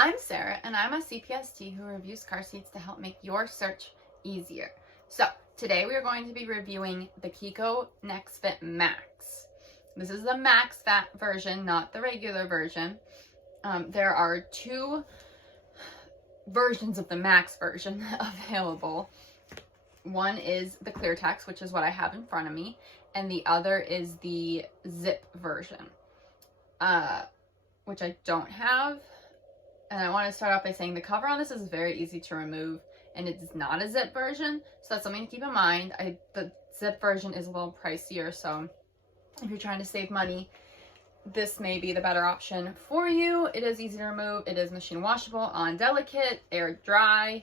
I'm Sarah, and I'm a CPST who reviews car seats to help make your search easier. So, today we are going to be reviewing the Chicco Nextfit Max. This is the max fat version, not the regular version. There are two versions of the max version available. One is the clear text, which is what I have in front of me, and the other is the zip version, which I don't have. And I want to start off by saying the cover on this is very easy to remove, and it's not a zip version, so that's something to keep in mind. The zip version is a little pricier, so if you're trying to save money, this may be the better option for you. It is easy to remove. It is machine washable, on delicate, air dry.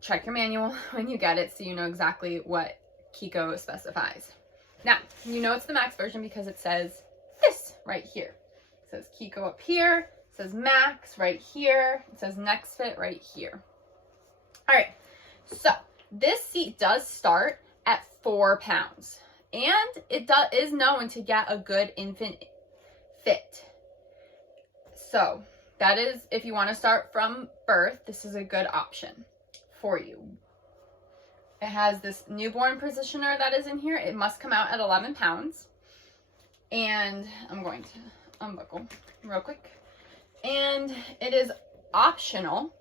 Check your manual when you get it so you know exactly what Chicco specifies. Now, you know it's the max version because it says this right here. It says Chicco up here. It says Max right here. It says Nextfit right here. All right, so this seat does start at 4 pounds, and it is known to get a good infant fit. So that is, if you want to start from birth, this is a good option for you. It has this newborn positioner that is in here. It must come out at 11 pounds. And I'm going to unbuckle real quick. And it is optional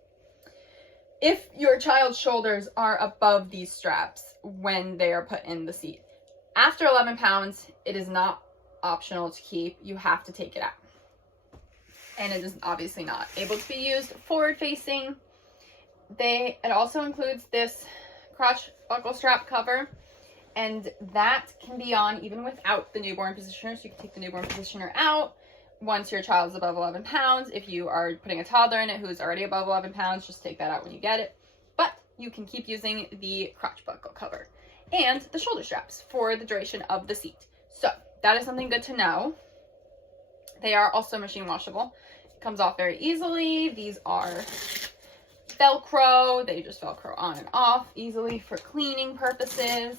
if your child's shoulders are above these straps when they are put in the seat. After 11 pounds, it is not optional to keep. You have to take it out. And it is obviously not able to be used forward facing. It also includes this crotch buckle strap cover, and that can be on even without the newborn positioner. So you can take the newborn positioner out once your child's above 11 pounds. If you are putting a toddler in it who's already above 11 pounds, just take that out when you get it. But you can keep using the crotch buckle cover and the shoulder straps for the duration of the seat. So that is something good to know. They are also machine washable. It comes off very easily. These are Velcro. They just Velcro on and off easily for cleaning purposes.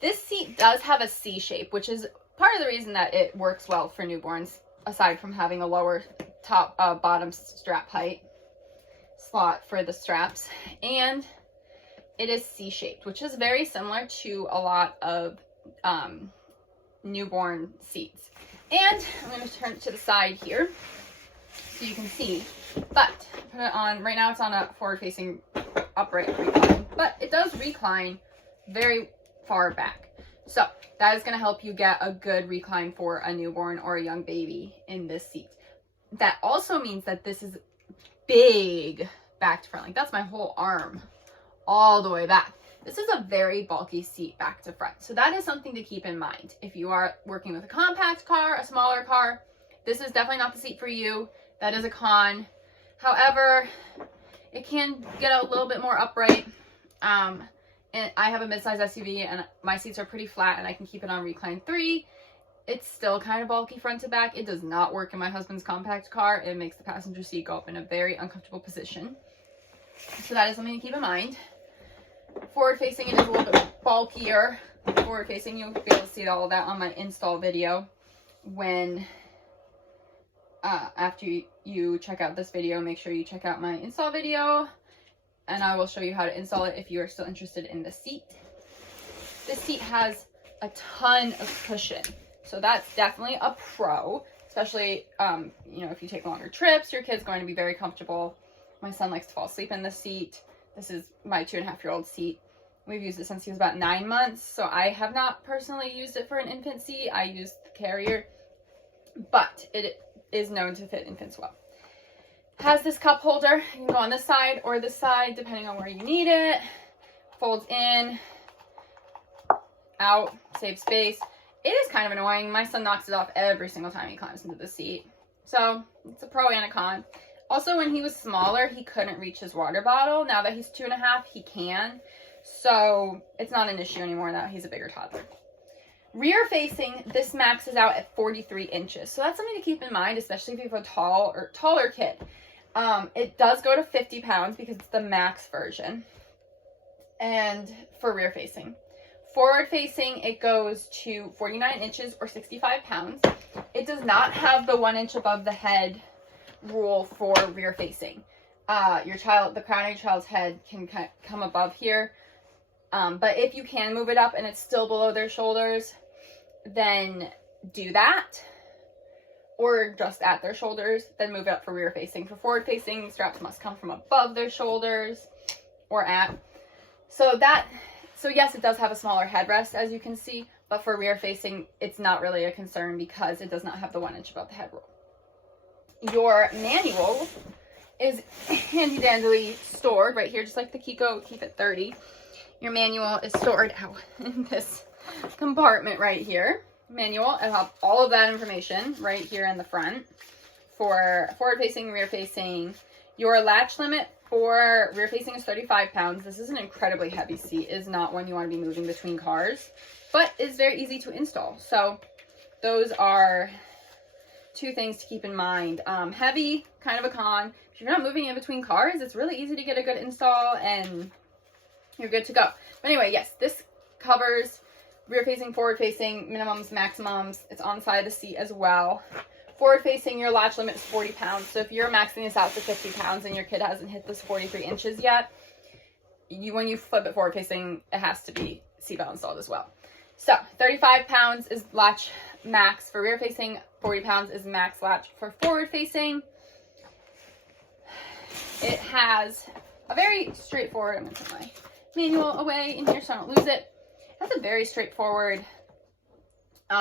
This seat does have a C shape, which is part of the reason that it works well for newborns, aside from having a lower bottom strap height slot for the straps. And it is C-shaped, which is very similar to a lot of newborn seats. And I'm going to turn it to the side here so you can see. But put it on, right now it's on a forward-facing upright recline, but it does recline very far back. So that is going to help you get a good recline for a newborn or a young baby in this seat. That also means that this is big back to front. Like, that's my whole arm all the way back. This is a very bulky seat back to front. So that is something to keep in mind. If you are working with a compact car, a smaller car, this is definitely not the seat for you. That is a con. However, it can get a little bit more upright. And I have a midsize SUV and my seats are pretty flat and I can keep it on Recline 3. It's still kind of bulky front to back. It does not work in my husband's compact car. It makes the passenger seat go up in a very uncomfortable position. So that is something to keep in mind. Forward facing, it is a little bit bulkier. Forward facing, you'll be able to see all of that on my install video. When after you check out this video, make sure you check out my install video, and I will show you how to install it if you are still interested in the seat. This seat has a ton of cushion, so that's definitely a pro, especially you know, if you take longer trips. Your kid's going to be very comfortable. My son likes to fall asleep in this seat. This is my 2.5-year-old seat. We've used it since he was about 9 months, so I have not personally used it for an infant seat. I used the carrier, but it is known to fit infants well. Has this cup holder. You can go on this side or this side, depending on where you need it. Folds in, out, saves space. It is kind of annoying. My son knocks it off every single time he climbs into the seat. So it's a pro and a con. Also, when he was smaller, he couldn't reach his water bottle. Now that he's 2.5, he can. So it's not an issue anymore now he's a bigger toddler. Rear facing, this maxes out at 43 inches. So that's something to keep in mind, especially if you have a tall or taller kid. It does go to 50 pounds because it's the max version. And for rear facing. Forward facing, it goes to 49 inches or 65 pounds. It does not have the 1 inch above the head rule for rear facing. The crown of your child's head can come above here. But if you can move it up and it's still below their shoulders, then do that. Or just at their shoulders, then move it up for rear facing. For forward facing, straps must come from above their shoulders or at. So yes, it does have a smaller headrest, as you can see, but for rear facing, it's not really a concern because it does not have the 1 inch above the head rule. Your manual is handy dandy stored right here, just like the Chicco Keep It 30. Your manual is stored in this compartment right here. Manual, I have all of that information right here in the front for forward facing, rear facing. Your latch limit for rear facing is 35 pounds. This is an incredibly heavy seat. It is not one you want to be moving between cars, but it's very easy to install. So those are 2 things to keep in mind. Heavy, kind of a con. If you're not moving in between cars, it's really easy to get a good install and you're good to go. But anyway, yes, this covers rear facing, forward facing, minimums, maximums. It's on the side of the seat as well. Forward facing, your latch limit is 40 pounds. So if you're maxing this out to 50 pounds and your kid hasn't hit this 43 inches yet, when you flip it forward facing, it has to be seatbelt installed as well. So 35 pounds is latch max for rear facing. 40 pounds is max latch for forward facing. It has a very straightforward, I'm going to put my manual away in here so I don't lose it. That's a very straightforward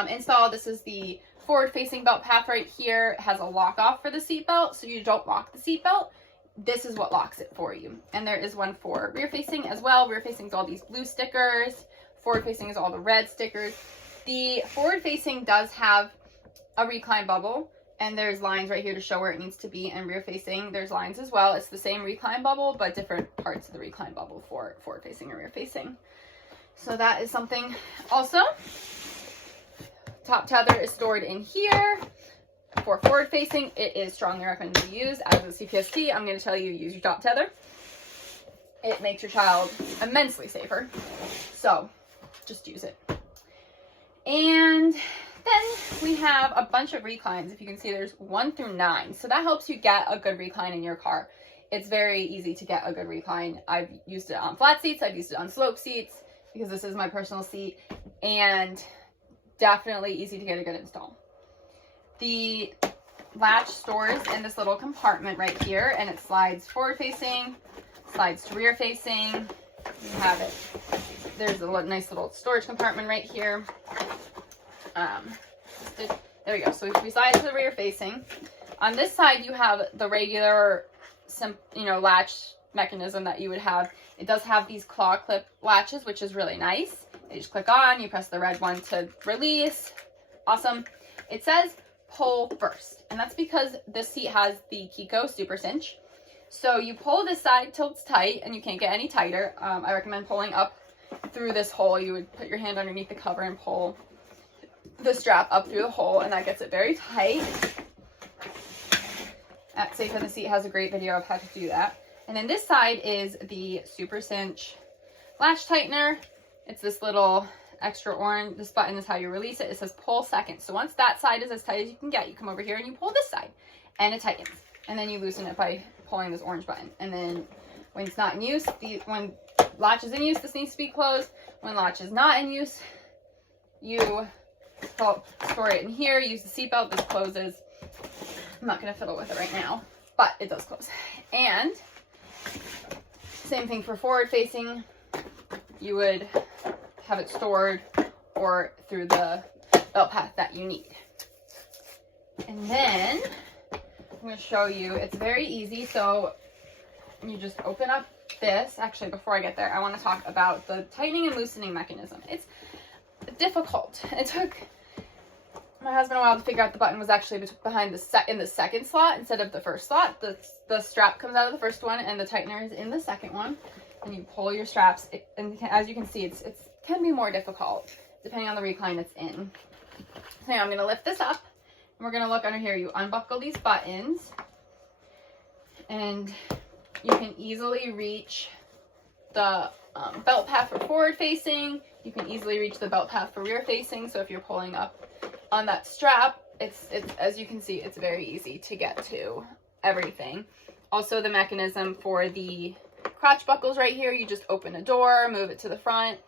install. This is the forward facing belt path right here. It has a lock off for the seat belt, so you don't lock the seat belt. This is what locks it for you. And there is one for rear facing as well. Rear facing is all these blue stickers. Forward facing is all the red stickers. The forward facing does have a recline bubble, and there's lines right here to show where it needs to be. And rear facing, there's lines as well. It's the same recline bubble, but different parts of the recline bubble for forward facing and rear facing. So that is something. Also, top tether is stored in here. For forward facing, it is strongly recommended to use. As a CPST, I'm going to tell you, use your top tether. It makes your child immensely safer. So just use it. And then we have a bunch of reclines. If you can see, there's 1 through 9. So that helps you get a good recline in your car. It's very easy to get a good recline. I've used it on flat seats. I've used it on slope seats, because this is my personal seat, and definitely easy to get a good install. The latch stores in this little compartment right here, and it slides forward facing, slides to rear facing. You have it. There's a nice little storage compartment right here. There we go. So if we slide to the rear facing, on this side you have the regular, latch mechanism that you would have. It does have these claw clip latches, which is really nice. They just click on, you press the red one to release. Awesome. It says pull first, and that's because this seat has the Chicco Super Cinch. So you pull this side till it's tight, and you can't get any tighter. I recommend pulling up through this hole. You would put your hand underneath the cover and pull the strap up through the hole, and that gets it very tight. At Safe in the Seat has a great video of how to do that. And then this side is the Super Cinch latch tightener. It's this little extra orange. This button is how you release it. It says pull second. So once that side is as tight as you can get, you come over here and you pull this side, and it tightens. And then you loosen it by pulling this orange button. And then when it's not in use, when latch is in use, this needs to be closed. When latch is not in use, you store it in here. Use the seatbelt. This closes. I'm not going to fiddle with it right now, but it does close. And same thing for forward facing. You would have it stored or through the belt path that you need. And then I'm going to show you, it's very easy. So you just open up this. Actually, before I get there, I want to talk about the tightening and loosening mechanism. It's difficult. It took my husband a while to figure out the button was actually behind in the second slot instead of the first slot. The strap comes out of the first one and the tightener is in the second one. And you pull your straps, and as you can see, it can be more difficult depending on the recline it's in. So now I'm going to lift this up, and we're going to look under here. You unbuckle these buttons, and you can easily reach the belt path for forward facing. You can easily reach the belt path for rear facing. So if you're pulling up on that strap, it's as you can see, it's very easy to get to everything. Also, the mechanism for the crotch buckles right here, you just open a door, move it to the front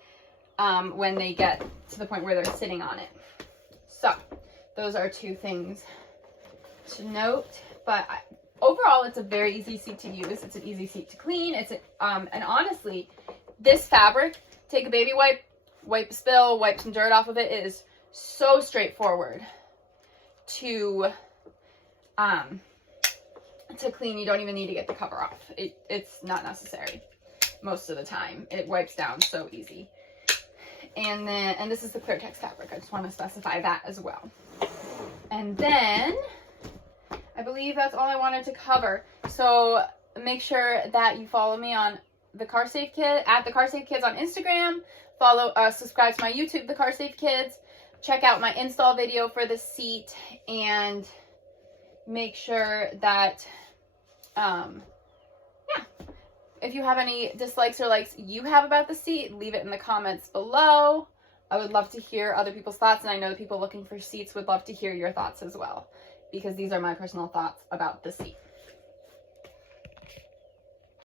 when they get to the point where they're sitting on it. So those are two things to note, but overall it's a very easy seat to use. It's an easy seat to clean. And honestly, this fabric, take a baby wipe, wipe the spill, wipe some dirt off of it. It is so straightforward to clean. You don't even need to get the cover off. It's not necessary most of the time. It wipes down so easy. And this is the clear text fabric. I just want to specify that as well. And then I believe that's all I wanted to cover. So make sure that you follow me on the Car Safe Kid at the Car Safe Kids on Instagram. Subscribe to my YouTube, the Car Safe Kids. Check out my install video for the seat, and make sure that if you have any dislikes or likes you have about the seat, leave it in the comments below. I would love to hear other people's thoughts, and I know the people looking for seats would love to hear your thoughts as well, because these are my personal thoughts about the seat.